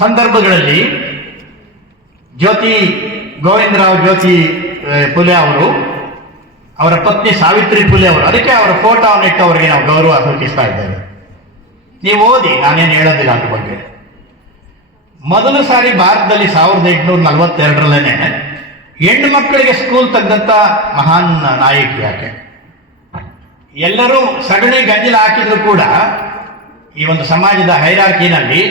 ಸಂದರ್ಭಗಳಲ್ಲಿ ಜ್ಯೋತಿ ಗೋವಿಂದರಾವ್ ಜ್ಯೋತಿ ಫುಲೆ ಅವರು, ಅವರ ಪತ್ನಿ ಸಾವಿತ್ರಿ ಫುಲೆ ಅವರು, ಅದಕ್ಕೆ ಅವರ ಫೋಟೋವನ್ನು ಇಟ್ಟು ಅವರಿಗೆ ನಾವು ಗೌರವ ಸೂಚಿಸ್ತಾ ಇದ್ದೇವೆ. ನೀವು ಓದಿ, ನಾನೇನು ಹೇಳೋದಿಲ್ಲ ಅದ್ರ ಬಗ್ಗೆ. ಮೊದಲು ಸಾರಿ ಭಾರತದಲ್ಲಿ 1842ರಲ್ಲೇನೆ ಹೆಣ್ಣು ಮಕ್ಕಳಿಗೆ ಸ್ಕೂಲ್ ತೆಗೆದಂತ ಮಹಾನ್ ನಾಯಕಿ ಆಕೆ. ಎಲ್ಲರೂ ಸಗಣಿ ಗಂಜಿಲ ಹಾಕಿದ್ರು ಕೂಡ ಈ ಒಂದು ಸಮಾಜದ ಹೈರಾರ್ಕಿನಲ್ಲಿ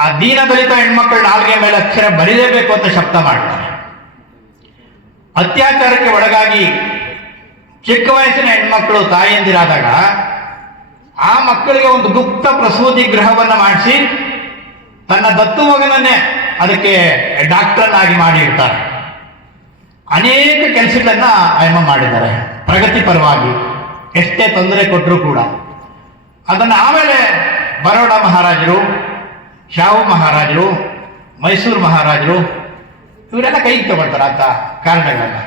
ಆ ದೀನದಲಿತ ಹೆಣ್ಮಕ್ಳ ನಾಲ್ಗೆ ಮೇಲೆ ಅಕ್ಷರ ಬರೀಲೇಬೇಕು ಅಂತ ಶಬ್ದ ಮಾಡ್ತಾರೆ. ಅತ್ಯಾಚಾರಕ್ಕೆ ಒಳಗಾಗಿ ಚಿಕ್ಕ ವಯಸ್ಸಿನ ಹೆಣ್ಮಕ್ಳು ತಾಯಿಯಂದಿರಾದಾಗ ಆ ಮಕ್ಕಳಿಗೆ ಒಂದು ಗುಪ್ತ ಪ್ರಸೂತಿ ಗೃಹವನ್ನು ಮಾಡಿಸಿ ತನ್ನ ದತ್ತು ಮಗನನ್ನೇ ಅದಕ್ಕೆ ಡಾಕ್ಟರ್ನಾಗಿ ಮಾಡಿರ್ತಾರೆ. ಅನೇಕ ಕೆಲಸಗಳನ್ನ ಆಯಮ್ಮ ಮಾಡಿದ್ದಾರೆ ಪ್ರಗತಿ ಪರವಾಗಿ, ಎಷ್ಟೇ ತೊಂದರೆ ಕೊಟ್ಟರು ಕೂಡ. ಅದನ್ನು ಆಮೇಲೆ ಬರೋಡ ಮಹಾರಾಜರು, ಶಾಹು ಮಹಾರಾಜರು, ಮೈಸೂರು ಮಹಾರಾಜರು ಇವರೆಲ್ಲ ಕೈಗೆ ತಗೊಳ್ತಾರೆ ಅಂತ ಕಾರಣಗಳನ್ನ.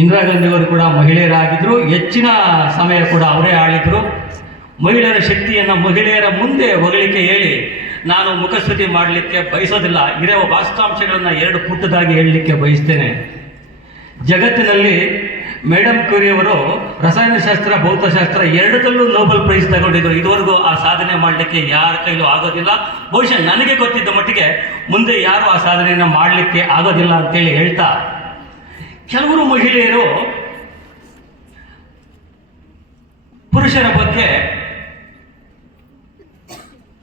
ಇಂದಿರಾ ಗಾಂಧಿಯವರು ಕೂಡ ಮಹಿಳೆಯರಾಗಿದ್ದರು, ಹೆಚ್ಚಿನ ಸಮಯ ಕೂಡ ಅವರೇ ಆಳಿದ್ರು. ಮಹಿಳೆಯರ ಶಕ್ತಿಯನ್ನು ಮಹಿಳೆಯರ ಮುಂದೆ ಹೊಗಳಿಕೆ ಹೇಳಿ ನಾನು ಮುಖಸ್ತುತಿ ಮಾಡಲಿಕ್ಕೆ ಬಯಸೋದಿಲ್ಲ. ಇರೋ ವಾಸ್ತವಾಂಶಗಳನ್ನು ಎರಡು ಪುಟ್ಟದಾಗಿ ಹೇಳಲಿಕ್ಕೆ ಬಯಸ್ತೇನೆ. ಜಗತ್ತಿನಲ್ಲಿ ಮೇಡಮ್ ಕ್ಯೂರಿ ಅವರು ರಸಾಯನಶಾಸ್ತ್ರ, ಭೌತಶಾಸ್ತ್ರ ಎರಡದಲ್ಲೂ ನೋಬೆಲ್ ಪ್ರೈಸ್ ತಗೊಂಡಿದ್ರು. ಇದುವರೆಗೂ ಆ ಸಾಧನೆ ಮಾಡಲಿಕ್ಕೆ ಯಾರ ಕೈಲೂ ಆಗೋದಿಲ್ಲ. ಬಹುಶಃ ನನಗೆ ಗೊತ್ತಿದ್ದ ಮಟ್ಟಿಗೆ ಮುಂದೆ ಯಾರು ಆ ಸಾಧನೆಯನ್ನು ಮಾಡಲಿಕ್ಕೆ ಆಗೋದಿಲ್ಲ ಅಂತೇಳಿ ಹೇಳ್ತಾ, ಕೆಲವರು ಮಹಿಳೆಯರು ಪುರುಷರ ಬಗ್ಗೆ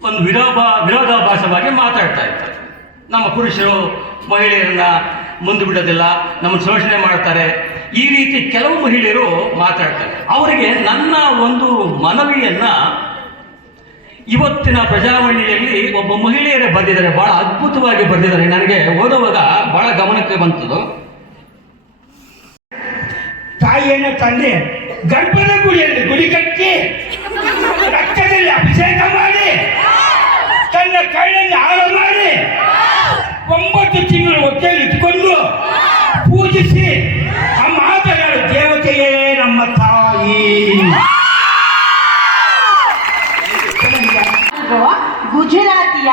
ಒಂದು ವಿರೋಧಾಭಾಸವಾಗಿ ಮಾತಾಡ್ತಾ ಇರ್ತಾರೆ. ನಮ್ಮ ಪುರುಷರು ಮಹಿಳೆಯರನ್ನ ಮುಂದೆ ಬಿಡೋದಿಲ್ಲ, ನಮ್ಮನ್ನು ಶೋಷಣೆ ಮಾಡ್ತಾರೆ, ಈ ರೀತಿ ಕೆಲವು ಮಹಿಳೆಯರು ಮಾತಾಡ್ತಾರೆ. ಅವರಿಗೆ ನನ್ನ ಒಂದು ಮನವಿಯನ್ನ ಇವತ್ತಿನ ಪ್ರಜಾವಾಣಿಯಲ್ಲಿ ಒಬ್ಬ ಮಹಿಳೆಯರೇ ಬರೆದಿದ್ದಾರೆ, ಬಹಳ ಅದ್ಭುತವಾಗಿ ಬರೆದಿದ್ದಾರೆ. ನನಗೆ ಓದುವಾಗ ಬಹಳ ಗಮನಕ್ಕೆ ಬಂತದು. ತಾಯಿಯನ್ನು ತಂದೆ ಗರ್ಭದ ಗುಡಿಯಲ್ಲಿ ಗುಡಿ ಕಟ್ಟಿ ರಕ್ತದಲ್ಲಿ ಅಭಿಷೇಕ ಮಾಡಿ ತನ್ನ ಕೈಯಲ್ಲಿ ಹಾಳು ಮಾಡಿ 9 ತಿಂಗಳು ಹೊಟ್ಟೆಯಲ್ಲಿ ಇಟ್ಕೊಂಡು ಪೂಜಿಸಿ ಆ ಮಾತನಾಡು ದೇವತೆಯೇ ನಮ್ಮ ತಾಯಿ. ಗುಜರಾತಿಯ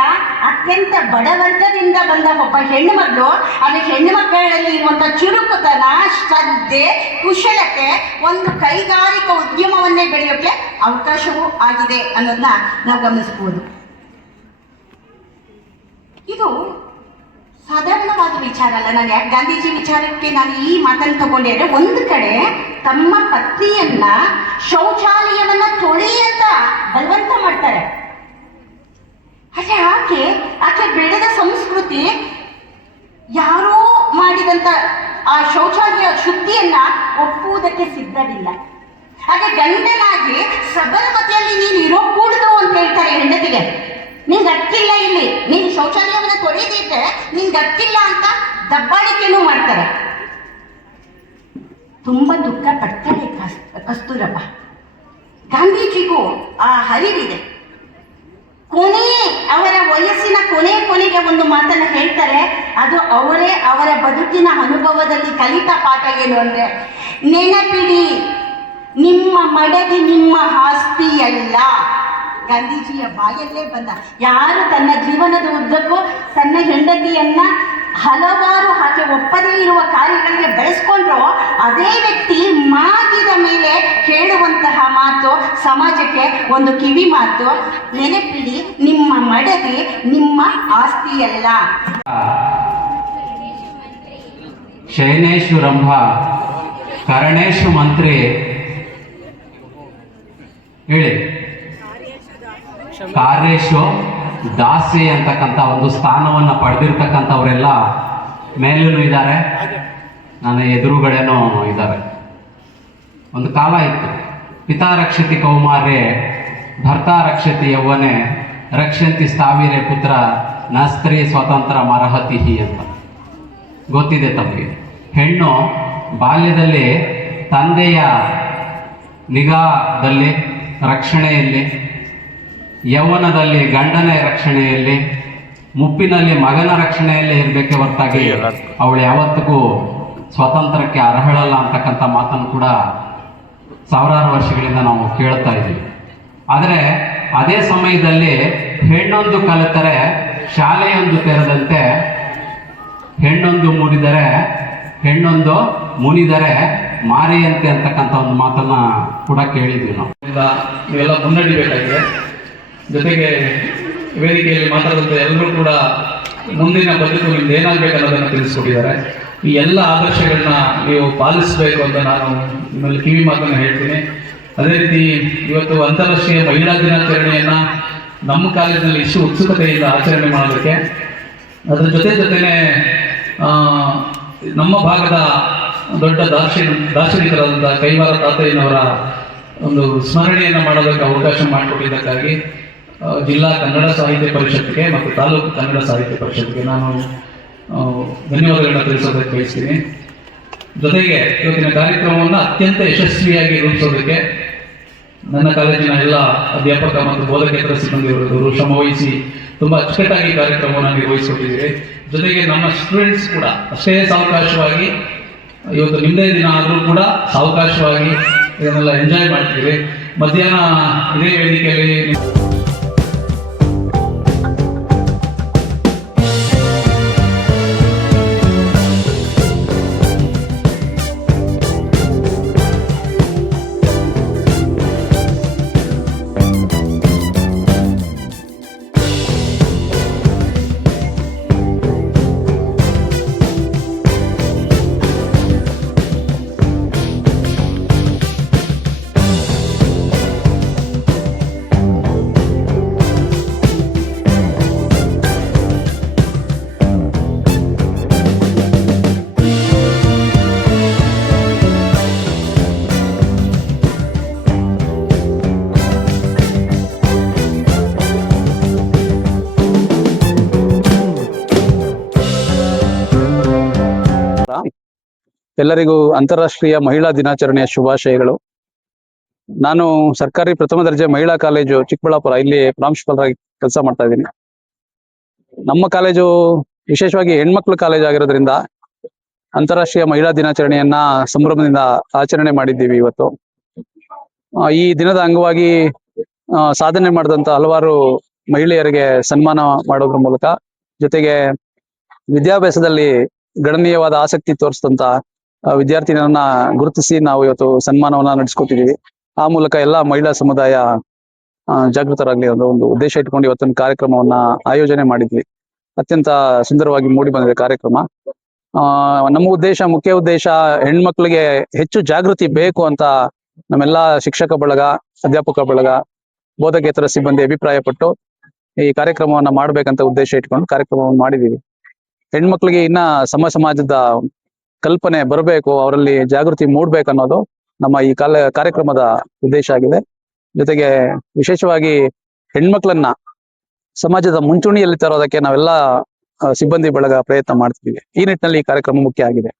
ಅತ್ಯಂತ ಬಡವರ್ಗದಿಂದ ಬಂದ ಒಬ್ಬ ಹೆಣ್ಣು ಮಗಳು, ಅದು ಹೆಣ್ಣು ಮಕ್ಕಳಲ್ಲಿ ಇರುವಂತಹ ಚುರುಕುತನ, ಶ್ರದ್ಧೆ, ಕುಶಲತೆ ಒಂದು ಕೈಗಾರಿಕಾ ಉದ್ಯಮವನ್ನೇ ಬೆಳೆಯೋಕೆ ಅವಕಾಶವೂ ಆಗಿದೆ ಅನ್ನೋದನ್ನ ನಾವು ಗಮನಿಸಬಹುದು. ಇದು ಸಾಧಾರಣವಾದ ವಿಚಾರ ಅಲ್ಲ. ನಾನು ಯಾಕೆ ಗಾಂಧೀಜಿ ವಿಚಾರಕ್ಕೆ ನಾನು ಈ ಮಾತನ್ನು ತಗೊಂಡೆ ಅಂದರೆ, ಒಂದು ಕಡೆ ತಮ್ಮ ಪತ್ನಿಯನ್ನ ಶೌಚಾಲಯವನ್ನ ತೊಳಿ ಅಂತ ಬಲವಂತ ಮಾಡ್ತಾರೆ. ಆದರೆ ಆಕೆ ಬೆಳೆದ ಸಂಸ್ಕೃತಿ ಯಾರೋ ಮಾಡಿದಂತ ಆ ಶೌಚಾಲಯ ಶುದ್ಧಿಯನ್ನ ಒಪ್ಪುವುದಕ್ಕೆ ಸಿದ್ಧವಿಲ್ಲ. ಹಾಗೆ ಗಂಡನಾಗಿ ಸಬಲಮತಿಯಲ್ಲಿ ನೀನು ಇರೋ ಕೂಡುದು ಅಂತ ಹೇಳ್ತಾರೆ ಹೆಂಡತಿಗೆ. ನಿಂಗೆ ಅಕ್ಕಿಲ್ಲ, ಇಲ್ಲಿ ನೀನು ಶೌಚಾಲಯವನ್ನ ತೊಳೆದಿದ್ರೆ ನಿಂಗೆ ಅಕ್ಕಿಲ್ಲ ಅಂತ ದಬ್ಬಾಳಿಕೆನೂ ಮಾಡ್ತಾರೆ. ತುಂಬಾ ದುಃಖ ಪಡ್ತಾಳೆ ಕಸ್ತೂರಪ್ಪ. ಗಾಂಧೀಜಿಗೂ ಆ ಹರಿವಿದೆ. ಅವರ ವಯಸ್ಸಿನ ಕೊನೆಗೆ ಒಂದು ಮಾತನ್ನು ಹೇಳ್ತಾರೆ. ಅದು ಅವರ ಬದುಕಿನ ಅನುಭವದಲ್ಲಿ ಕಲಿತ ಪಾಠ ಏನು ಅಂದ್ರೆ, ನೆನಪಿಡಿ, ನಿಮ್ಮ ಮಡದಿ ನಿಮ್ಮ ಆಸ್ತಿಯಲ್ಲ. ಗಾಂಧೀಜಿಯ ಬಾಯಲ್ಲೇ ಬಂದ. ಯಾರು ತನ್ನ ಜೀವನದ ಉದ್ದಕ್ಕೂ ತನ್ನ ಹೆಂಡತಿಯನ್ನ ಹಲವಾರು ಹಾಗೆ ಒಪ್ಪದೇ ಇರುವ ಕಾರ್ಯಗಳಿಗೆ ಬೆಳೆಸ್ಕೊಂಡ್ರು, ಅದೇ ವ್ಯಕ್ತಿ ಮಾಗಿದ ಮೇಲೆ ಹೇಳುವಂತಹ ಮಾತು ಸಮಾಜಕ್ಕೆ ಒಂದು ಕಿವಿ ಮಾತು, ನೆನಪಿಡಿ, ನಿಮ್ಮ ಮಡದಿ ನಿಮ್ಮ ಆಸ್ತಿಯಲ್ಲ. ಶಯನೇಶು ರಂಭ ಕರಣೇಶು ಮಂತ್ರಿ ಹೇಳಿ ಕಾರ್ಯೇಶು ದಾಸಿ ಅಂತಕ್ಕಂಥ ಒಂದು ಸ್ಥಾನವನ್ನು ಪಡೆದಿರ್ತಕ್ಕಂಥವರೆಲ್ಲ ಮೇಲೂ ಇದ್ದಾರೆ, ನನ್ನ ಎದುರುಗಡೆನೂ ಇದ್ದಾರೆ. ಒಂದು ಕಾಲ ಇತ್ತು, ಪಿತಾ ರಕ್ಷತಿ ಕೌಮಾರ್ಯೆ ಭರ್ತಾ ರಕ್ಷತಿ ಯೌವನೆ ರಕ್ಷಂತಿ ಸ್ಥಾವಿರೆ ಪುತ್ರ ನ ಸ್ತ್ರೀ ಸ್ವತಂತ್ರ ಮರಹತಿ ಅಂತ. ಗೊತ್ತಿದೆ ತಮಗೆ. ಹೆಣ್ಣು ಬಾಲ್ಯದಲ್ಲಿ ತಂದೆಯ ನಿಗಾದಲ್ಲಿ ರಕ್ಷಣೆಯಲ್ಲಿ, ಯೌವನದಲ್ಲಿ ಗಂಡನ ರಕ್ಷಣೆಯಲ್ಲಿ, ಮುಪ್ಪಿನಲ್ಲಿ ಮಗನ ರಕ್ಷಣೆಯಲ್ಲೇ ಇರಬೇಕೆ ಹೊರತಾಗಿ ಅವಳು ಯಾವತ್ತಿಗೂ ಸ್ವಾತಂತ್ರ್ಯಕ್ಕೆ ಅರ್ಹಳಲ್ಲ ಅಂತಕ್ಕಂಥ ಮಾತನ್ನು ಕೂಡ ಸಾವಿರಾರು ವರ್ಷಗಳಿಂದ ನಾವು ಕೇಳ್ತಾ ಇದ್ದೀವಿ. ಆದರೆ ಅದೇ ಸಮಯದಲ್ಲಿ ಹೆಣ್ಣೊಂದು ಕಲಿತರೆ ಶಾಲೆಯೊಂದು ತೆರೆದಂತೆ, ಹೆಣ್ಣೊಂದು ಮುರಿದರೆ ಹೆಣ್ಣೊಂದು ಮುನಿದರೆ ಮಾರಿಯಂತೆ ಅಂತಕ್ಕಂಥ ಒಂದು ಮಾತನ್ನ ಕೂಡ ಕೇಳಿದ್ವಿ ನಾವು. ಇವೆಲ್ಲ ಮುನ್ನಡಿಬೇಕಾಗಿದೆ. ಜೊತೆಗೆ ವೇದಿಕೆಯಲ್ಲಿ ಮಾತಾಡಿದಂಥ ಎಲ್ಲರೂ ಕೂಡ ಮುಂದಿನ ಬದುಕು ನಿಮ್ದು ಏನಾಗಬೇಕು ಅನ್ನೋದನ್ನು ತಿಳಿಸ್ಕೊಟ್ಟಿದ್ದಾರೆ. ಈ ಎಲ್ಲ ಆದರ್ಶಗಳನ್ನ ನೀವು ಪಾಲಿಸಬೇಕು ಅಂತ ನಾನು ನಿಮ್ಮಲ್ಲಿ ಕಿವಿ ಮಾತನ್ನು ಹೇಳ್ತೀನಿ. ಅದೇ ರೀತಿ ಇವತ್ತು ಅಂತಾರಾಷ್ಟ್ರೀಯ ಮಹಿಳಾ ದಿನಾಚರಣೆಯನ್ನ ನಮ್ಮ ಕಾಲೇಜಿನಲ್ಲಿ ಇಷ್ಟು ಉತ್ಸುಕತೆಯಿಂದ ಆಚರಣೆ ಮಾಡೋದಕ್ಕೆ, ಅದರ ಜೊತೆನೇ ನಮ್ಮ ಭಾಗದ ದೊಡ್ಡ ದಾರ್ಶನಿಕರಾದಂಥ ಕೈವಾರ ತಾತಯ್ಯನವರ ಒಂದು ಸ್ಮರಣೆಯನ್ನು ಮಾಡೋದಕ್ಕೆ ಅವಕಾಶ ಮಾಡಿಕೊಟ್ಟಿದ್ದಕ್ಕಾಗಿ ಜಿಲ್ಲಾ ಕನ್ನಡ ಸಾಹಿತ್ಯ ಪರಿಷತ್ಗೆ ಮತ್ತು ತಾಲೂಕು ಕನ್ನಡ ಸಾಹಿತ್ಯ ಪರಿಷತ್ಗೆ ನಾನು ಧನ್ಯವಾದಗಳನ್ನ ತಿಳಿಸೋದಕ್ಕೆ ಬಯಸ್ತೀನಿ. ಜೊತೆಗೆ ಇವತ್ತಿನ ಕಾರ್ಯಕ್ರಮವನ್ನು ಅತ್ಯಂತ ಯಶಸ್ವಿಯಾಗಿ ರೂಪಿಸೋದಕ್ಕೆ ನನ್ನ ಕಾಲೇಜಿನ ಎಲ್ಲ ಅಧ್ಯಾಪಕ ಮತ್ತು ಬೋಧಕೇತರ ಸಿಬ್ಬಂದಿಯವರು ಶ್ರಮವಹಿಸಿ ತುಂಬ ಅಚ್ಚುಕಟ್ಟಾಗಿ ಕಾರ್ಯಕ್ರಮವನ್ನು ನಿರ್ವಹಿಸಿಕೊಟ್ಟಿದ್ದೀರಿ. ಜೊತೆಗೆ ನಮ್ಮ ಸ್ಟೂಡೆಂಟ್ಸ್ ಕೂಡ ಅಷ್ಟೇ ಸಾವಕಾಶವಾಗಿ, ಇವತ್ತು ನಿಮ್ಮದೇ ದಿನ ಆದರೂ ಕೂಡ ಸಾವಕಾಶವಾಗಿ ಇದನ್ನೆಲ್ಲ ಎಂಜಾಯ್ ಮಾಡ್ತೀವಿ. ಮಧ್ಯಾಹ್ನ ಇದೇ ವೇದಿಕೆಯಲ್ಲಿ ಎಲ್ಲರಿಗೂ ಅಂತಾರಾಷ್ಟ್ರೀಯ ಮಹಿಳಾ ದಿನಾಚರಣೆಯ ಶುಭಾಶಯಗಳು. ನಾನು ಸರ್ಕಾರಿ ಪ್ರಥಮ ದರ್ಜೆ ಮಹಿಳಾ ಕಾಲೇಜು ಚಿಕ್ಕಬಳ್ಳಾಪುರ ಇಲ್ಲಿ ಪ್ರಾಂಶುಪಾಲರಾಗಿ ಕೆಲಸ ಮಾಡ್ತಾ ಇದ್ದೀನಿ. ನಮ್ಮ ಕಾಲೇಜು ವಿಶೇಷವಾಗಿ ಹೆಣ್ಮಕ್ಳ ಕಾಲೇಜ್ ಆಗಿರೋದ್ರಿಂದ ಅಂತಾರಾಷ್ಟ್ರೀಯ ಮಹಿಳಾ ದಿನಾಚರಣೆಯನ್ನ ಸಂಭ್ರಮದಿಂದ ಆಚರಣೆ ಮಾಡಿದ್ದೀವಿ ಇವತ್ತು. ಈ ದಿನದ ಅಂಗವಾಗಿ ಸಾಧನೆ ಮಾಡಿದಂತ ಹಲವಾರು ಮಹಿಳೆಯರಿಗೆ ಸನ್ಮಾನ ಮಾಡೋದ್ರ ಮೂಲಕ, ಜೊತೆಗೆ ವಿದ್ಯಾಭ್ಯಾಸದಲ್ಲಿ ಗಣನೀಯವಾದ ಆಸಕ್ತಿ ತೋರಿಸಿದಂತ ವಿದ್ಯಾರ್ಥಿನಿಯರನ್ನ ಗುರುತಿಸಿ ನಾವು ಇವತ್ತು ಸನ್ಮಾನವನ್ನ ನಡೆಸ್ಕೊತಿದ್ದೀವಿ. ಆ ಮೂಲಕ ಎಲ್ಲ ಮಹಿಳಾ ಸಮುದಾಯ ಜಾಗೃತರಾಗ್ಲಿ ಅನ್ನೋ ಒಂದು ಉದ್ದೇಶ ಇಟ್ಕೊಂಡು ಇವತ್ತೊಂದು ಕಾರ್ಯಕ್ರಮವನ್ನ ಆಯೋಜನೆ ಮಾಡಿದ್ವಿ. ಅತ್ಯಂತ ಸುಂದರವಾಗಿ ಮೂಡಿ ಬಂದಿದೆ ಕಾರ್ಯಕ್ರಮ. ನಮ್ಮ ಮುಖ್ಯ ಉದ್ದೇಶ ಹೆಣ್ಮಕ್ಳಿಗೆ ಹೆಚ್ಚು ಜಾಗೃತಿ ಬೇಕು ಅಂತ ನಮ್ಮೆಲ್ಲ ಶಿಕ್ಷಕ ಬಳಗ, ಅಧ್ಯಾಪಕ ಬಳಗ, ಬೋಧಕೇತರ ಸಿಬ್ಬಂದಿ ಅಭಿಪ್ರಾಯಪಟ್ಟು ಈ ಕಾರ್ಯಕ್ರಮವನ್ನ ಮಾಡ್ಬೇಕಂತ ಉದ್ದೇಶ ಇಟ್ಕೊಂಡು ಕಾರ್ಯಕ್ರಮವನ್ನು ಮಾಡಿದೀವಿ. ಹೆಣ್ಮಕ್ಳಿಗೆ ಇನ್ನ ಸಮಾಜದ ಕಲ್ಪನೆ ಬರಬೇಕು, ಅವರಲ್ಲಿ ಜಾಗೃತಿ ಮೂಡ್ಬೇಕು ಅನ್ನೋದು ನಮ್ಮ ಈ ಕಾರ್ಯಕ್ರಮದ ಉದ್ದೇಶ ಆಗಿದೆ. ಜೊತೆಗೆ ವಿಶೇಷವಾಗಿ ಹೆಣ್ಮಕ್ಳನ್ನ ಸಮಾಜದ ಮುಂಚೂಣಿಯಲ್ಲಿ ತರೋದಕ್ಕೆ ನಾವೆಲ್ಲ ಸಿಬ್ಬಂದಿ ಬಳಗ ಪ್ರಯತ್ನ ಮಾಡ್ತಿದ್ದೀವಿ. ಈ ನಿಟ್ಟಿನಲ್ಲಿ ಈ ಕಾರ್ಯಕ್ರಮ ಮುಖ್ಯ ಆಗಿದೆ.